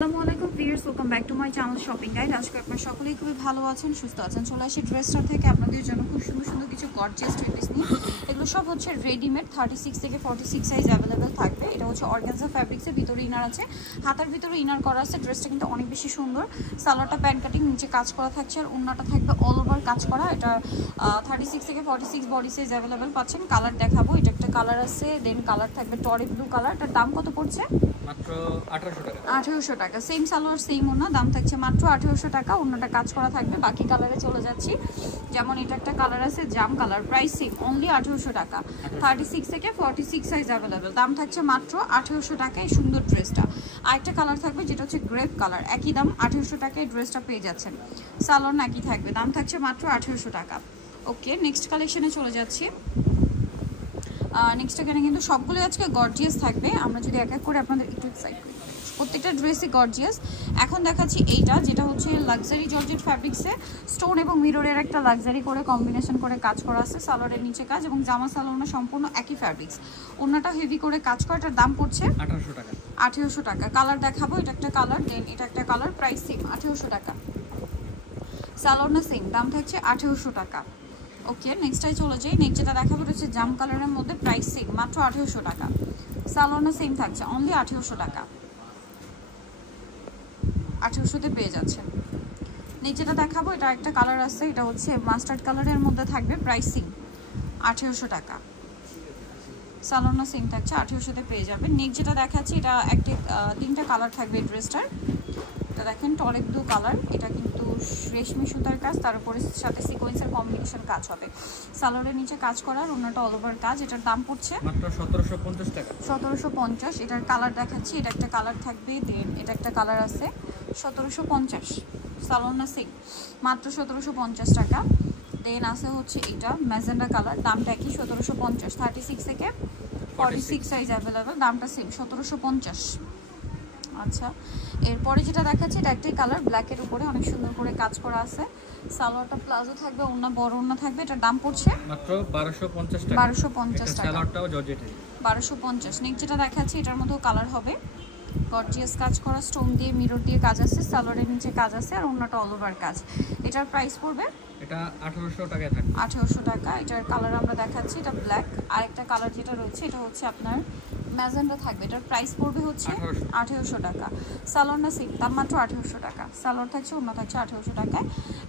আসসালামু আলাইকুম viewers, welcome back to my channel shopping guide. আজকে আপনারা সকলেই খুবই ভালো আছেন, সুস্থ আছেন। চলে আসি ড্রেসটা থেকে আপনাদের জন্য খুব সুন্দর সুন্দর কিছু গর্জিয়াস ড্রেস নিয়ে। এগুলো সব হচ্ছে রেডিমেড, 36 থেকে 46 সাইজ অ্যাভেলেবেল থাকবে। এটা হচ্ছে অর্গানজা ফ্যাব্রিক্সের ভিতরে ইনার আছে, হাতার ভিতরে ইনার করা আছে। ড্রেসটা কিন্তু অনেক বেশি সুন্দর। সালোয়ারটা প্যান্ট কাটিং, নিচে কাজ করা থাকছে, আর ওড়নাটা থাকবে অল ওভার কাজ করা। এটা 36 থেকে 46 বডি সাইজ অ্যাভেলেবেল পাচ্ছেন। কালার দেখাবো, এটা একটা কালার আছে, দেন কালার থাকবে টরি ব্লু কালার। এটার দাম কত পড়ছে? মাত্র 1800 টাকা। 1800 টাকা। সেম সালোয়ার সেম ওড়না, দাম থাকছে মাত্র 1800 টাকা। ওড়নাটা কাজ করা থাকবে। বাকি কালারে চলে যাচ্ছি, যেমন এটা একটা কালার আছে জাম কালার, প্রাইস সেম, অনলি 1800 টাকা। 36 থেকে 46 সাইজ অ্যাভেলেবেল, দাম থাকছে মাত্র 1800 টাকা এই সুন্দর ড্রেসটা। আরেকটা কালার থাকবে যেটা হচ্ছে গ্রেপ কালার, একই দাম 1800 টাকায় ড্রেসটা পেয়ে যাচ্ছেন। সালোয়ার একই থাকবে, দাম থাকছে মাত্র 1800 টাকা। ওকে, নেক্সট কালেকশনে চলে যাচ্ছি। নেক্সট এখানে কিন্তু সবগুলো আজকে গর্জিয়াস থাকবে। আমরা যদি এক এক করে আপনাদের একটু এক্সাইট করি, প্রত্যেকটা ড্রেসই গর্জিয়াস। এখন দেখাচ্ছি এইটা, যেটা হচ্ছে লাক্সারি জর্জেট ফ্যাব্রিক্সে স্টোন এবং মিররের একটা লাক্সারি করে কম্বিনেশন করে কাজ করা আছে। সালোয়ারের নিচে কাজ এবং জামা সালোয়ার সম্পূর্ণ একই ফ্যাব্রিক্স। ওড়নাটা হেভি করে কাজ করা। এটার দাম পড়ছে 1800 টাকা। 1800 টাকা। কালার দেখাবো, এটা একটা কালার, দেন এটা একটা কালার, প্রাইস সেম 1800 টাকা। সালোয়ার সেম, দাম থাকছে 1800 টাকা। ওকে, নেক্সটটাই চলে যাই। নেক্সট যেটা দেখাবো হচ্ছে জাম কালারের মধ্যে, প্রাইস সেম, মাত্র 1800 টাকা। সালোয়ার সেম থাকছে, অনলি 1800 টাকা। 1800-তে পেয়ে যাচ্ছেন। নেক্সট যেটা দেখাবো, এটা একটা কালার আছে, এটা হচ্ছে মাস্টার্ড কালারের মধ্যে থাকবে, প্রাইস সেম 1800 টাকা। সালোয়ার সেম থাকছে, 1800-তে পেয়ে যাবেন। নেক্সট যেটা দেখাচ্ছি, এটা একটা তিনটা কালার থাকবে এই ড্রেসটার। এটা দেখেন টলিক ব্লু কালার, এটা কিন্তু রেশমি সুতার কাজ, তার উপরে সাথে সিকোয়েন্সের কম্বিনেশন কাজ হবে। সালোয়ারের নিচে কাজ করার, ওড়নাটা অল ওভার কাজ। এটার দাম পড়ছে মাত্র 1750 টাকা। 1750। এটার কালার দেখাচ্ছি, এটা একটা কালার থাকবে, দেন এটা একটা কালার আছে, 1750। সালোয়ার সেম, মাত্র 1750 টাকা। দেন আছে হচ্ছে এটা ম্যাজেন্ডা কালার, দামটা কি 1750। 36 থেকে 46 সাইজ অ্যাভেলেবেল, দামটা সেম 1750। আচ্ছা, এরপরে যেটা দেখাচ্ছি, এটা একটাই কালার, ব্ল্যাকের উপরে অনেক সুন্দর করে কাজ করা আছে। সালোয়ারটা প্লাজো থাকবে, ওড়না বড় ওড়না থাকবে। এটার দাম পড়ছে মাত্র 1250 টাকা। 1250 টাকা। সালোয়ারটাও জর্জেটের, 1250। নেক্সট যেটা দেখাচ্ছি, এটার মধ্যেও কালার হবে, গর্জিয়াস কাজ করা, স্টোন দিয়ে মিরর দিয়ে কাজ আছে, সালোয়ারের নিচে কাজ আছে, আর ওড়নাটা অল ওভার কাজ। এটার প্রাইস পড়বে এটা 1800 টাকায় থাকবে। 1800 টাকা। এটার কালার আমরা দেখাচ্ছি, এটা ব্ল্যাক। আর একটা কালার যেটা রয়েছে, এটা হচ্ছে আপনার ম্যাজেন্ডা থাকবে। এটার প্রাইস পড়বে হচ্ছে 1800 টাকা। সালোয়ার সেম, দাম মাত্র 1800 টাকা। সালোয়ার থাকছে, ওড়না থাকছে 1800 টাকায়।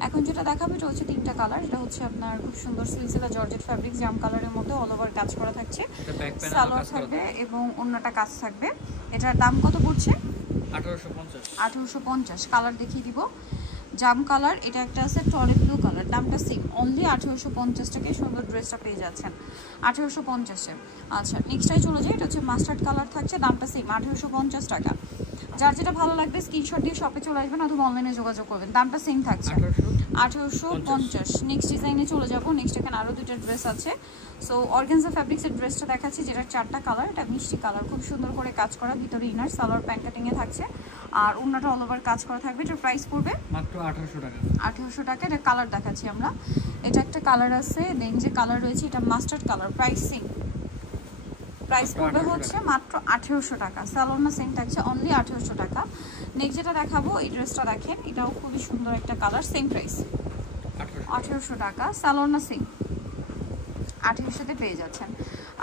এখন যেটা দেখাবে, এটা হচ্ছে তিনটা কালার। এটা হচ্ছে আপনার খুব সুন্দর সিলসিলা জর্জেট ফ্যাব্রিক, জাম কালারের মধ্যে অল ওভার কাজ করা থাকছে। সালোয়ার থাকবে এবং ওড়নাটা কাজ থাকবে। এটার দাম কত পড়ছে? 1850। 1850। কালার দেখিয়ে দিব, জাম কালার, এটা একটা আছে টলি ব্লু কালার, দামটা সেম, অনলি 1850 টাকায় সুন্দর ড্রেসটা পেয়ে যাচ্ছেন 1850-এ। আচ্ছা, নেক্সটটাই চলে যাই। এটা হচ্ছে মাস্টার্ড কালার থাকছে, দামটা সেম 1850 টাকা। যার যেটা ভালো লাগবে স্ক্রিনশট দিয়ে শপে চলে আসবেন অথবা অনলাইনে যোগাযোগ করবেন, দামটা সেম থাকছে 1850। নেক্সট ডিজাইনে চলে যাব। নেক্সট এখানে আরও দুইটা ড্রেস আছে। সো অর্গানজা ফ্যাব্রিক্সের ড্রেসটা দেখাচ্ছি, যেটা চারটা কালার। এটা মিষ্টি কালার, খুব সুন্দর করে কাজ করা, ভিতরে ইনার, সালোয়ার প্যান্ট কাটিংয়ে থাকছে, আর ওড়নাটা অল ওভার কাজ করা থাকবে। এটার প্রাইস পড়বে মাত্র 1800 টাকা। 1800 টাকা। এটা কালার দেখাচ্ছি আমরা, এটা একটা কালার আছে, দেন যে কালার রয়েছে এটা mustard colour, price same, price পড়বে হচ্ছে মাত্র 1800 টাকা। সালোয়ার সেম থাকছে, অনলি 1800 টাকা। নেক্সট যেটা দেখাবো, এই ড্রেসটা দেখেন, এটাও খুবই সুন্দর একটা কালার, সেম প্রাইস 1800 টাকা। সালোয়ার সেম 1800-তে পেয়ে যাচ্ছেন।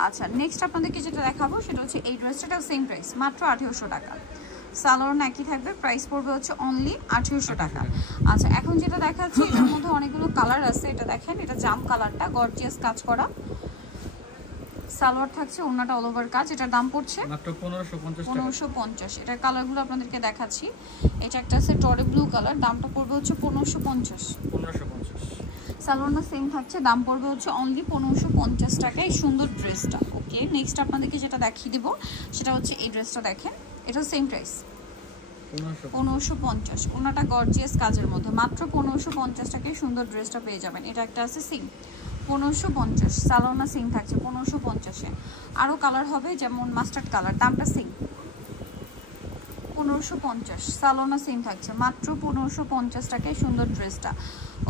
আচ্ছা, নেক্সট আপনাদেরকে যেটা দেখাবো সেটা হচ্ছে এই ড্রেসটাও সেম প্রাইস, মাত্র 1800 টাকা। সালোয়ার একই থাকবে, প্রাইস পড়বে হচ্ছে অনলি 1800 টাকা। আচ্ছা, এখন যেটা দেখাচ্ছি, এটার মধ্যে অনেকগুলো কালার আছে। এটা দেখেন, এটা জাম কালারটা, গর্জিয়াস কাজ করা, সালোয়ার থাকছে, ওড়নাটা অল ওভার কাজ। এটার দাম পড়ছে মাত্র 1550 টাকা। 1550। এটার কালারগুলো আপনাদেরকে দেখাচ্ছি। এটা একটা আছে টরি ব্লু কালার, দামটা পড়বে হচ্ছে 1550। 1550। সালোয়ারটা সেম থাকছে, দাম পড়বে হচ্ছে অনলি 1550 টাকায় সুন্দর ড্রেসটা। ওকে, নেক্সট আপনাদেরকে যেটা দেখিয়ে দেবো সেটা হচ্ছে এই ড্রেসটা দেখেন, এটা সেম প্রাইস 1550। ওনাটা গর্জিয়াস কাজের মধ্যে, মাত্র 1550 টাকায় সুন্দর ড্রেসটা পেয়ে যাবেন। এটা একটা আছে সেম 1550। সালোয়ার সেম থাকছে 1550-এ। আরও কালার হবে, যেমন মাস্টার্ড কালার, দামটা সেম 1550। সালোয়ার সেম থাকছে, মাত্র 1550 টাকায় সুন্দর ড্রেসটা।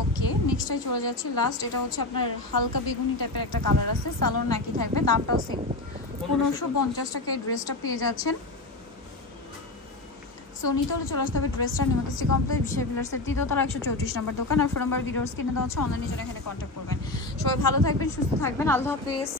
ওকে, নেক্সটটাই চলে যাচ্ছি লাস্ট। এটা হচ্ছে আপনার হালকা বেগুনি টাইপের একটা কালার আছে, সালোয়ার একই থাকবে, দামটাও সেম 1550 টাকায় ড্রেসটা পেয়ে যাচ্ছেন। সো নিতে হলে চলে আসতে হবে ড্রেসটা নিমাতিসি কমপ্লেক্স বিশাল পিলার্সের 3তলা 134 নম্বর দোকান। আর ফোন নাম্বার ভিডিওর স্ক্রিনে দেওয়া আছে, অনলাইনে যারা এখানে কন্ট্যাক্ট করবেন। সবাই ভালো থাকবেন, সুস্থ থাকবেন, আল্লাহ হাফেজ।